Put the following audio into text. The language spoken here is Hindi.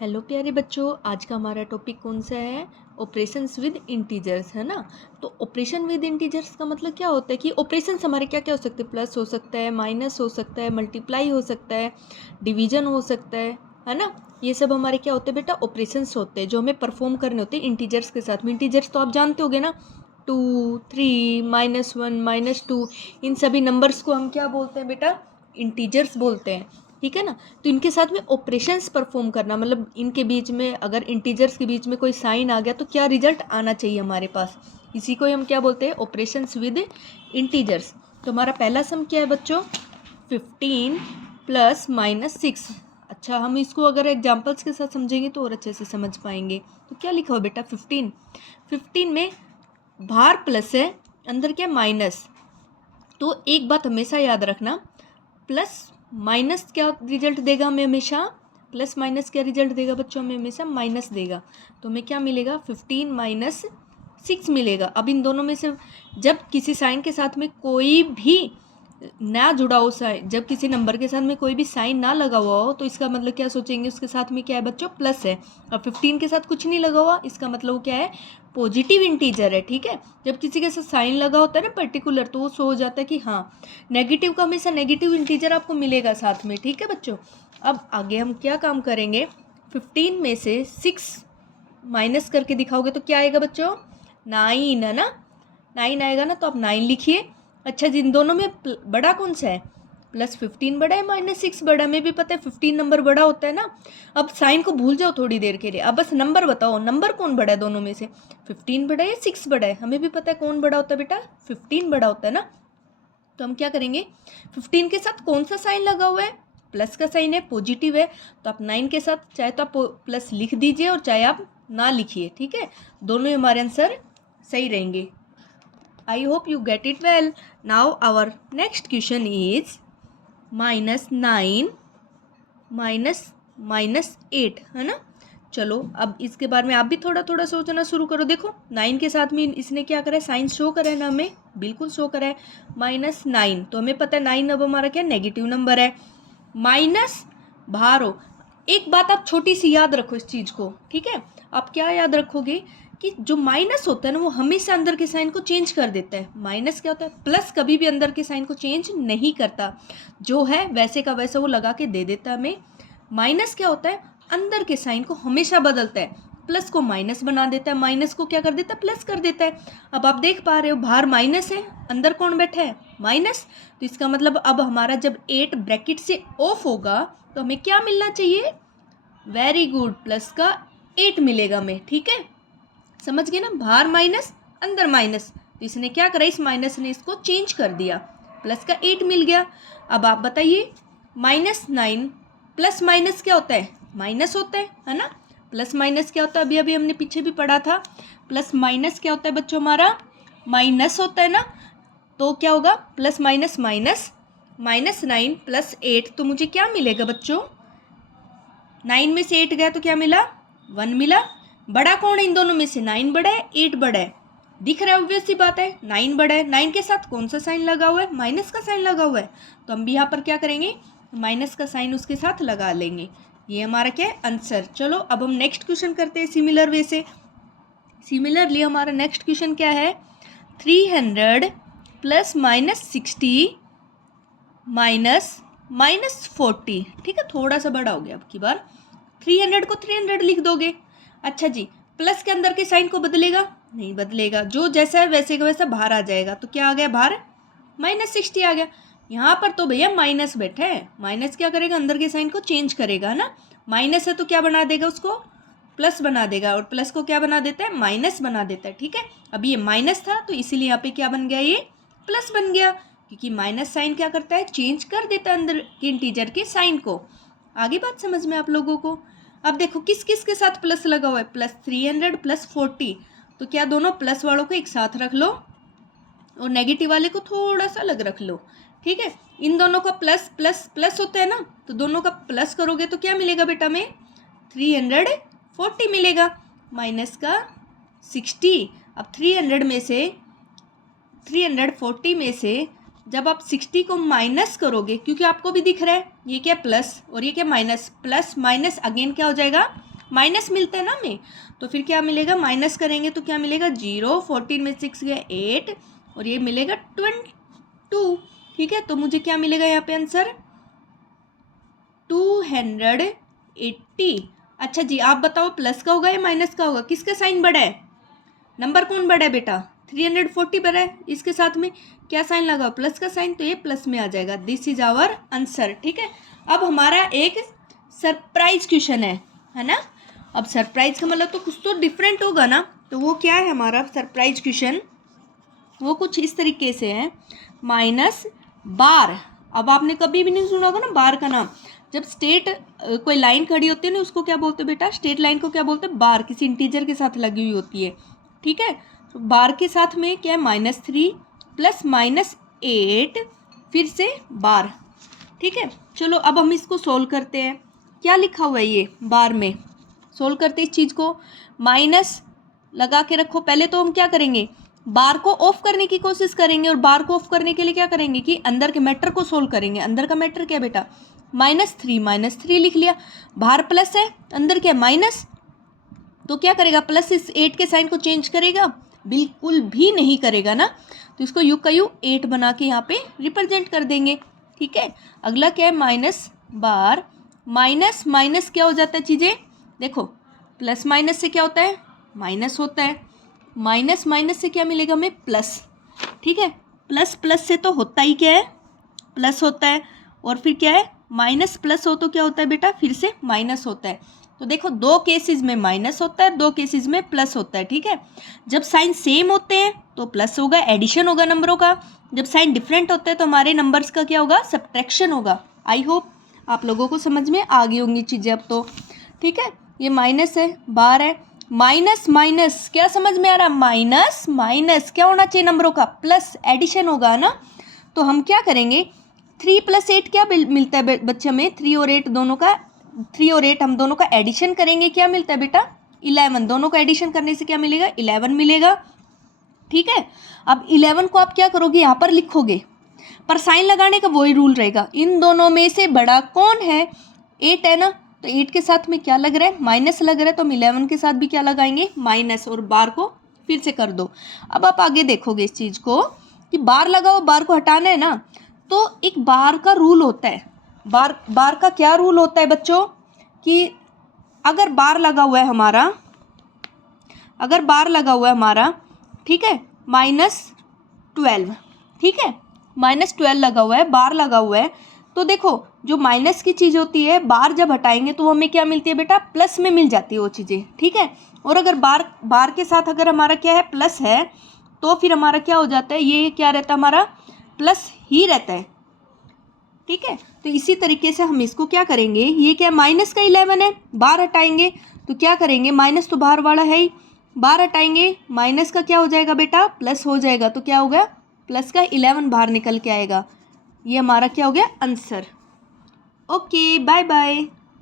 हेलो प्यारे बच्चों, आज का हमारा टॉपिक कौन सा है? ऑपरेशंस विद इंटीजर्स, है ना। तो ऑपरेशन विद इंटीजर्स का मतलब क्या होता है कि ऑपरेशंस हमारे क्या क्या हो सकते हैं? प्लस हो सकता है, माइनस हो सकता है, मल्टीप्लाई हो सकता है, डिवीजन हो सकता है ना। ये सब हमारे क्या होते हैं बेटा? ऑपरेशंस होते हैं जो हमें परफॉर्म करने होते हैं इंटीजर्स के साथ में। इंटीजर्स तो आप जानते होगे ना, 2, 3, -1, -2, इन सभी नंबर्स को हम क्या बोलते हैं बेटा? इंटीजर्स बोलते हैं, ठीक है ना। तो इनके साथ में ऑपरेशंस परफॉर्म करना, मतलब इनके बीच में अगर इंटीजर्स के बीच में कोई साइन आ गया तो क्या रिजल्ट आना चाहिए हमारे पास, इसी को हम क्या बोलते हैं? Operations with integers. तो हमारा पहला सम क्या है बच्चों? 15 + -6। अच्छा, हम इसको अगर एग्जाम्पल्स के साथ समझेंगे तो और अच्छे से समझ पाएंगे। तो क्या लिखा हो बेटा? 15 में बाहर प्लस है, अंदर क्या माइनस। तो एक बात हमेशा याद रखना, प्लस माइनस क्या रिजल्ट देगा हमें? हमेशा प्लस माइनस क्या रिजल्ट देगा बच्चों? हमें हमेशा माइनस देगा। तो हमें क्या मिलेगा? 15 - 6 मिलेगा। अब इन दोनों में से जब किसी साइन के साथ में कोई भी ना जुड़ा हो, साइन जब किसी नंबर के साथ में कोई भी साइन ना लगा हुआ हो तो इसका मतलब क्या सोचेंगे? उसके साथ में क्या है बच्चों? प्लस है। और 15 के साथ कुछ नहीं लगा हुआ, इसका मतलब क्या है? पॉजिटिव इंटीजर है, ठीक है। जब किसी के साथ साइन लगा होता है ना पर्टिकुलर, तो वो शो हो जाता है कि हाँ नेगेटिव का हमेशा नेगेटिव इंटीजर आपको मिलेगा साथ में, ठीक है बच्चों। अब आगे हम क्या काम करेंगे? 15 में से 6 माइनस करके दिखाओगे तो क्या आएगा बच्चों? 9, है ना। 9 आएगा ना, तो आप 9 लिखिए। अच्छा जी, इन दोनों में बड़ा कौन सा है? +15 बड़ा है, -6 बड़ा है। हमें भी पता है 15 नंबर बड़ा होता है ना। अब साइन को भूल जाओ थोड़ी देर के लिए, अब बस नंबर बताओ, नंबर कौन बड़ा है दोनों में से? 15 बड़ा है या 6 बड़ा है? हमें भी पता है कौन बड़ा होता है बेटा? 15 बड़ा होता है ना। तो हम क्या करेंगे? 15 के साथ कौन सा साइन लगा हुआ है? प्लस का साइन है, पॉजिटिव है। तो आप 9 के साथ चाहे तो आप प्लस लिख दीजिए और चाहे आप ना लिखिए, ठीक है। दोनों ही हमारे आंसर सही रहेंगे। I hope you get it well. Now our next question is -9 -8, है ना। चलो अब इसके बारे में आप भी थोड़ा थोड़ा सोचना शुरू करो। देखो 9 के साथ में इसने क्या करा है? साइन शो करा है ना, हमें बिल्कुल शो करा है। -9 तो हमें पता है 9 अब हमारा क्या नेगेटिव नंबर है। माइनस बाहर हो। एक बात आप छोटी सी याद रखो इस चीज को, ठीक है। आप क्या याद रखोगे कि जो माइनस होता है ना वो हमेशा अंदर के साइन को चेंज कर देता है। माइनस क्या होता है? प्लस कभी भी अंदर के साइन को चेंज नहीं करता, जो है वैसे का वैसा वो लगा के दे देता है हमें। माइनस क्या होता है? अंदर के साइन को हमेशा बदलता है। प्लस को माइनस बना देता है, माइनस को क्या कर देता है? प्लस कर देता है। अब आप देख पा रहे हो बाहर माइनस है, अंदर कौन बैठा है? माइनस। तो इसका मतलब अब हमारा जब 8 ब्रैकेट से ऑफ होगा तो हमें क्या मिलना चाहिए? वेरी गुड, प्लस का 8 मिलेगा हमें, ठीक है। समझ गए ना? बाहर माइनस, अंदर माइनस। तो इसने क्या करा? इस माइनस ने इसको चेंज कर दिया, प्लस का 8 मिल गया। अब आप बताइए, -9 प्लस माइनस क्या होता है? माइनस होता है ना। प्लस माइनस क्या होता है? अभी अभी हमने पीछे भी पढ़ा था। प्लस माइनस क्या होता है बच्चों? हमारा माइनस होता है ना। तो क्या होगा? प्लस माइनस माइनस, -9 + 8, तो मुझे क्या मिलेगा बच्चों? 9 में से 8 गया तो क्या मिला? 1 मिला। बड़ा कौन है इन दोनों में से? 9 बड़ा है, 8 बड़ा है? दिख रहा है, ऑब्वियस सी बात है 9 बड़ा है। 9 के साथ कौन सा साइन लगा हुआ है? माइनस का साइन लगा हुआ है। तो हम भी यहाँ पर क्या करेंगे? माइनस का साइन उसके साथ लगा लेंगे। ये हमारा क्या है? आंसर। चलो अब हम नेक्स्ट क्वेश्चन करते हैं सिमिलर वे से। सिमिलरली हमारा नेक्स्ट क्वेश्चन क्या है? 300 + -60 -40, ठीक है। थोड़ा सा बड़ा हो गया अब की बार। 300 को 300 लिख दोगे। अच्छा जी, प्लस के अंदर के साइन को बदलेगा? नहीं बदलेगा, जो जैसा है वैसे का वैसा बाहर आ जाएगा। तो क्या आ गया बाहर? -60 आ गया। यहाँ पर तो भैया माइनस बैठा है, माइनस क्या करेगा? अंदर के साइन को चेंज करेगा, है ना। माइनस है तो क्या बना देगा? उसको प्लस बना देगा, और प्लस को क्या बना देता है? माइनस बना देता है, ठीक है। अब ये माइनस था तो इसीलिए यहाँ पे क्या बन गया? ये प्लस बन गया, क्योंकि माइनस साइन क्या करता है? चेंज कर देता है अंदर के इंटीजर के साइन को। आगे बात समझ में आप लोगों को? अब देखो किस किस के साथ प्लस लगा हुआ है? +300 + 40। तो क्या दोनों प्लस वालों को एक साथ रख लो और नेगेटिव वाले को थोड़ा सा अलग रख लो, ठीक है। इन दोनों का प्लस प्लस प्लस होता है ना, तो दोनों का प्लस करोगे तो क्या मिलेगा बेटा? में 340 मिलेगा, माइनस का 60। अब 340 में से जब आप 60 को माइनस करोगे, क्योंकि आपको भी दिख रहा है ये क्या प्लस और ये क्या माइनस, प्लस माइनस अगेन क्या हो जाएगा? माइनस मिलता है ना हमें, तो फिर क्या मिलेगा, माइनस करेंगे तो क्या मिलेगा 0, 14 में 6 गया 8 और ये मिलेगा 22। ठीक है, तो मुझे क्या मिलेगा यहाँ पे आंसर 280। अच्छा जी, आप बताओ प्लस का होगा या माइनस का होगा, किसका साइन बड़ा है, नंबर कौन बड़ा है बेटा, 340 बड़ा है, इसके साथ में क्या साइन लगा, प्लस का साइन, तो ये प्लस में आ जाएगा। This is our answer. ठीक है, अब हमारा एक सरप्राइज क्वेश्चन है ना। अब सरप्राइज का मतलब तो कुछ तो डिफरेंट होगा ना, तो वो क्या है हमारा सरप्राइज क्वेश्चन, वो कुछ इस तरीके से है, माइनस बार। अब आपने कभी भी नहीं सुना होगा ना बार का नाम, जब स्टेट कोई लाइन खड़ी होती है ना उसको क्या बोलते हैं बेटा, स्टेट लाइन को क्या बोलते हैं, बार, किसी इंटीजर के साथ लगी हुई होती है। ठीक है, तो बार के साथ में क्या है, -3 प्लस -8 फिर से बार। ठीक है, चलो अब हम इसको सोल्व करते हैं। क्या लिखा हुआ है ये बार में, सोल्व करते इस चीज़ को, माइनस लगा के रखो। पहले तो हम क्या करेंगे, बार को ऑफ करने की कोशिश करेंगे, और बार को ऑफ करने के लिए क्या करेंगे कि अंदर के मैटर को सोल्व करेंगे। अंदर का मैटर क्या बेटा, -3 लिख लिया, बाहर प्लस है, अंदर क्या माइनस, तो क्या करेगा, प्लस इस 8 के साइन को चेंज करेगा, बिल्कुल भी नहीं करेगा ना, तो इसको यू का यू 8 बना के यहाँ पे रिप्रेजेंट कर देंगे। ठीक है, अगला क्या है, माइनस बार, माइनस माइनस क्या हो जाता है चीज़ें, देखो प्लस माइनस से क्या होता है, माइनस होता है, माइनस माइनस से क्या मिलेगा हमें, प्लस। ठीक है, प्लस प्लस से तो होता ही क्या है, प्लस होता है, और फिर क्या है, माइनस प्लस हो तो क्या होता है बेटा, फिर से माइनस होता है। तो देखो दो केसेस में माइनस होता है, दो केसेस में प्लस होता है। ठीक है, जब साइन सेम होते हैं तो प्लस होगा, एडिशन होगा नंबरों का, जब साइन डिफरेंट होते हैं तो हमारे नंबर्स का क्या होगा, सब्ट्रैक्शन होगा। आई होप आप लोगों को समझ में आ गई होंगी चीज़ें अब तो। ठीक है, ये माइनस है, बार है, माइनस माइनस क्या समझ में आ रहा, माइनस माइनस क्या होना चाहिए नंबरों का, प्लस, एडिशन होगा ना। तो हम क्या करेंगे, 3 + 8 क्या मिलता है बच्चे में, 3 और 8 दोनों का, 3 और 8 हम दोनों का एडिशन करेंगे, क्या मिलता है बेटा 11, दोनों का एडिशन करने से क्या मिलेगा 11 मिलेगा। ठीक है, अब 11 को आप क्या करोगे, यहाँ पर लिखोगे, पर साइन लगाने का वही रूल रहेगा, इन दोनों में से बड़ा कौन है, 8 है ना, तो 8 के साथ में क्या लग रहा है, माइनस लग रहा है, तो हम 11 के साथ भी क्या लगाएंगे, माइनस, और बार को फिर से कर दो। अब आप आगे देखोगे इस चीज़ को कि बार लगाओ, बार को हटाना है ना, तो एक बार का रूल होता है, बार का क्या रूल होता है बच्चों, कि अगर बार लगा हुआ है हमारा, अगर बार लगा हुआ है हमारा, ठीक है, -12, ठीक है, -12 लगा हुआ है, बार लगा हुआ है, तो देखो जो माइनस की चीज़ होती है बार जब हटाएंगे तो हमें क्या मिलती है बेटा, प्लस में मिल जाती है वो चीज़ें। ठीक है, और अगर बार के साथ अगर हमारा क्या है, प्लस है, तो फिर हमारा क्या हो जाता है, ये क्या रहता है हमारा, प्लस ही रहता है। ठीक है, तो इसी तरीके से हम इसको क्या करेंगे, ये क्या माइनस का 11 है, बार हटाएंगे तो क्या करेंगे, माइनस तो बाहर वाला है ही, बार हटाएंगे माइनस का क्या हो जाएगा बेटा, प्लस हो जाएगा, तो क्या होगा, प्लस का 11 बाहर निकल के आएगा। ये हमारा क्या हो गया आंसर। Okay, bye bye.